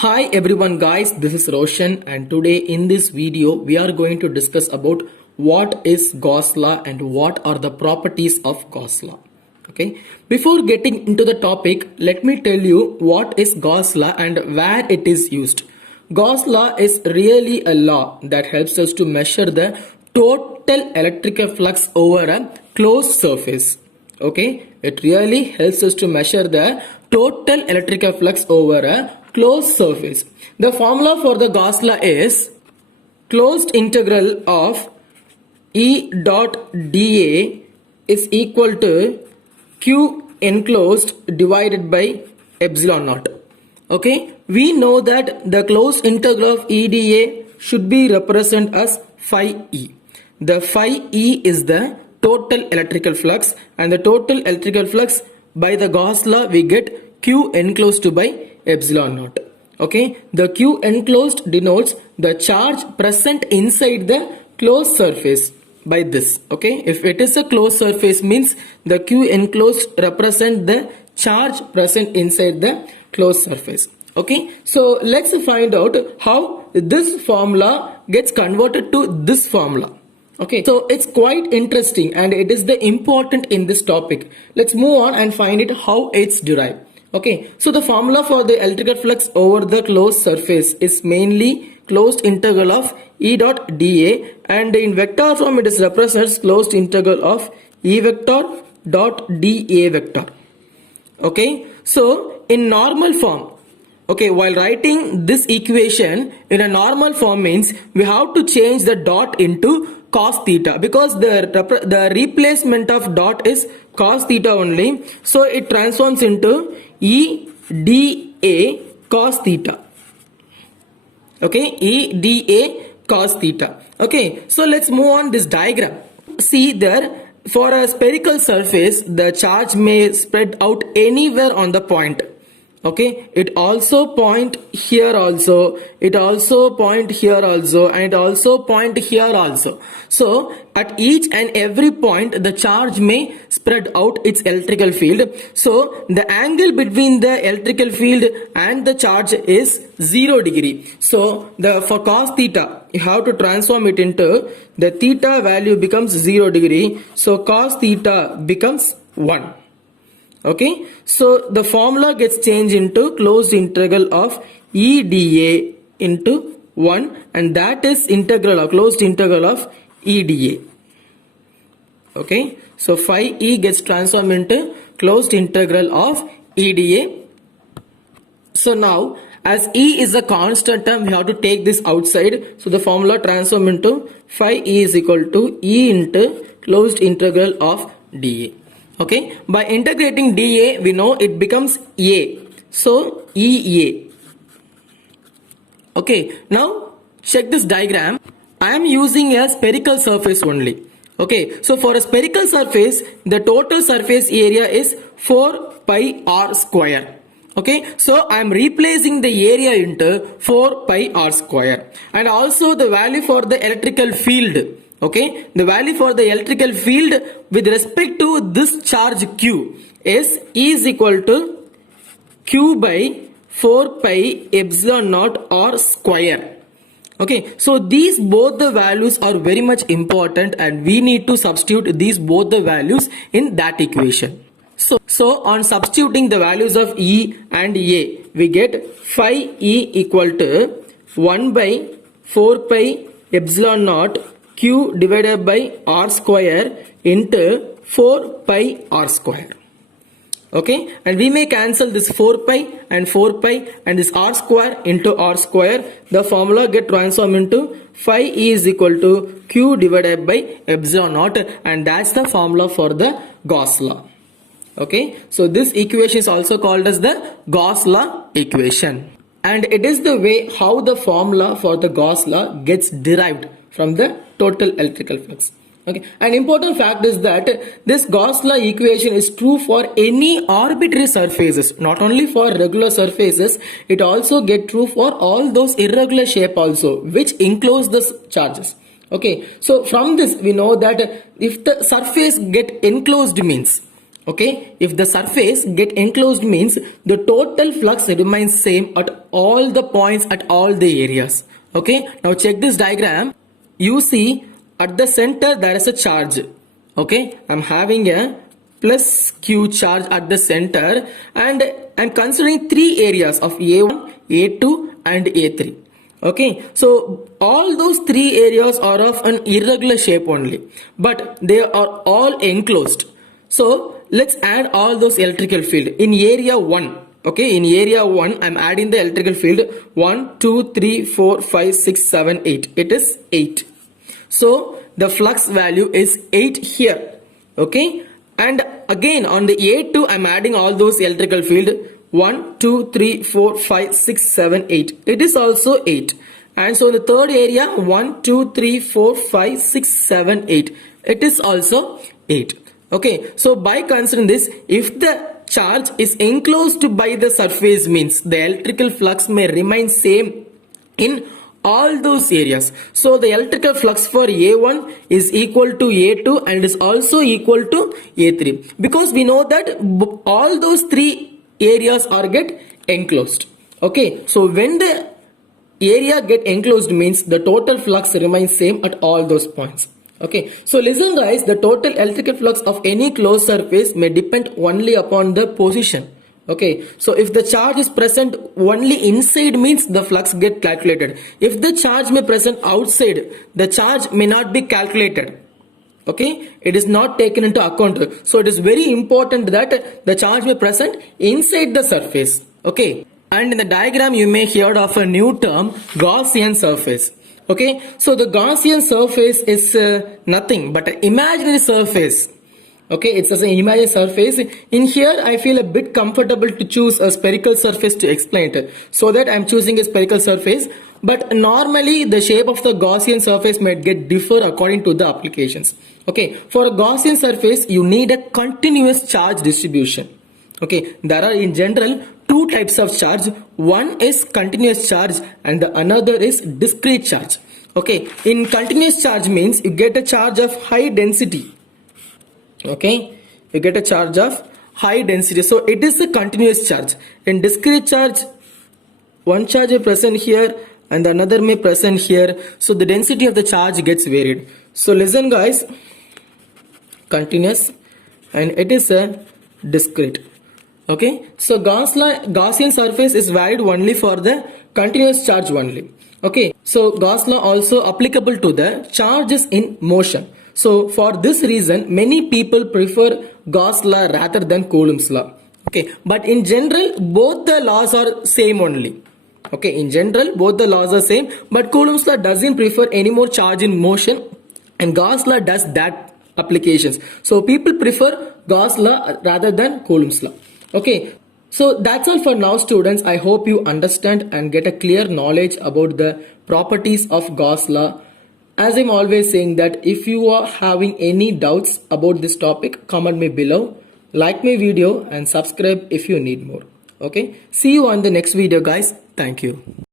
Hi everyone guys, this is Roshan and today in this video we are going to discuss about what is Gauss law and what are the properties of Gauss law. Okay, before getting into the topic, let me tell you what is Gauss law and where it is used. Gauss law is really a law that helps us to measure the total electrical flux over a closed surface. Okay, it really helps us to measure the total electrical flux over a closed surface. The formula for the Gauss law is closed integral of E dot dA is equal to Q enclosed divided by epsilon naught. Okay, we know that the closed integral of EdA should be represented as phi E. The phi E is the total electrical flux, and the total electrical flux by the Gauss law we get Q enclosed by epsilon naught. Okay, the Q enclosed denotes the charge present inside the closed surface by this. Okay, if it is a closed surface means the Q enclosed represent the charge present inside the closed surface. Okay, so let's find out how this formula gets converted to this formula. Okay, so it's quite interesting and it is the important in this topic. Let's move on and find it how it's derived. Okay, so the formula for the electrical flux over the closed surface is mainly closed integral of E dot dA, and in vector form it is represents closed integral of E vector dot dA vector. Okay, so in normal form, okay, while writing this equation in a normal form means we have to change the dot into cos theta because the replacement of dot is cos theta only, so it transforms into E dA cos theta. Okay, E dA cos theta. Okay, so let's move on this diagram. See there, for a spherical surface the charge may spread out anywhere on the point. Okay, it also point here also, it also point here also, and also point here also. So at each and every point the charge may spread out its electrical field. So the angle between the electrical field and the charge is 0 degree. So for cos theta you have to transform it into the theta value becomes 0 degree. So cos theta becomes 1. Okay, so the formula gets changed into closed integral of E dA into 1, and that is integral or closed integral of E dA. Okay, so phi E gets transformed into closed integral of E dA. So now as E is a constant term we have to take this outside, so the formula transform into phi E is equal to E into closed integral of dA. Okay, by integrating dA we know it becomes A, so EA. Okay, now check this diagram. I am using a spherical surface only. Okay, so for a spherical surface the total surface area is 4 pi r square. Okay, so I am replacing the area into 4 pi r square, and also the value for the electrical field. Okay, the value for the electrical field with respect to this charge Q is E is equal to Q by 4 pi epsilon naught r square. Okay, so these both the values are very much important and we need to substitute these both the values in that equation. So on substituting the values of E and A we get phi E equal to 1 by 4 pi epsilon naught Q divided by r square into 4 pi r square. Okay, and we may cancel this 4 pi and 4 pi and this r square into r square. The formula get transformed into phi E is equal to Q divided by epsilon naught, and that's the formula for the Gauss law. Okay, so this equation is also called as the Gauss law equation, and it is the way how the formula for the Gauss law gets derived from the total electrical flux. Okay, an important fact is that this Gauss law equation is true for any arbitrary surfaces, not only for regular surfaces, it also get true for all those irregular shape also which enclose the charges. Okay, so from this we know that if the surface get enclosed means, Okay, if the surface get enclosed means the total flux remains same at all the points at all the areas. Okay, now check this diagram. You see at the center there is a charge. Okay, I'm having a plus Q charge at the center and I'm considering three areas of A1, A2 and A3. Okay, so all those three areas are of an irregular shape only, but they are all enclosed. So let's add all those electrical field in area 1. Okay, in area 1 I'm adding the electrical field 1, 2, 3, 4, 5, 6, 7, 8. It is 8. So the flux value is 8 here. Okay, and again on the A2 I'm adding all those electrical field 1, 2, 3, 4, 5, 6, 7, 8. It is also 8. And so the third area 1, 2, 3, 4, 5, 6, 7, 8. It is also 8. Okay, so by considering this, if the charge is enclosed by the surface means the electrical flux may remain same in all those areas. So the electrical flux for A1 is equal to A2 and is also equal to A3 because we know that all those three areas are get enclosed. Okay, so when the area get enclosed means the total flux remains same at all those points. Okay, so listen guys, the total electrical flux of any closed surface may depend only upon the position. Okay, so if the charge is present only inside means the flux get calculated. If the charge may present outside, the charge may not be calculated. Okay, it is not taken into account. So it is very important that the charge may present inside the surface. Okay, and in the diagram you may hear of a new term, Gaussian surface. Okay, so the Gaussian surface is nothing but an imaginary surface. Okay, it's an imaginary surface. In here I feel a bit comfortable to choose a spherical surface to explain it, so that I'm choosing a spherical surface. But normally the shape of the Gaussian surface might get differ according to the applications. Okay, for a Gaussian surface you need a continuous charge distribution. Okay, there are in general two types of charge. One is continuous charge and the another is discrete charge. Okay, in continuous charge means you get a charge of high density. Okay, you get a charge of high density, so it is a continuous charge. In discrete charge, one charge is present here and another may present here, so the density of the charge gets varied. So listen guys, continuous and it is a discrete. Okay, so Gaussian surface is valid only for the continuous charge only. Okay, so Gauss law also applicable to the charges in motion. So for this reason many people prefer Gauss law rather than Coulomb's law. Okay, but in general both the laws are same only. Okay, in general both the laws are same, but Coulomb's law doesn't prefer any more charge in motion and Gauss law does that applications. So people prefer Gauss law rather than Coulomb's law. Okay, so that's all for now students. I hope you understand and get a clear knowledge about the properties of Gauss law. As I'm always saying that if you are having any doubts about this topic, comment me below, like my video and subscribe if you need more. Okay, see you on the next video guys. Thank you.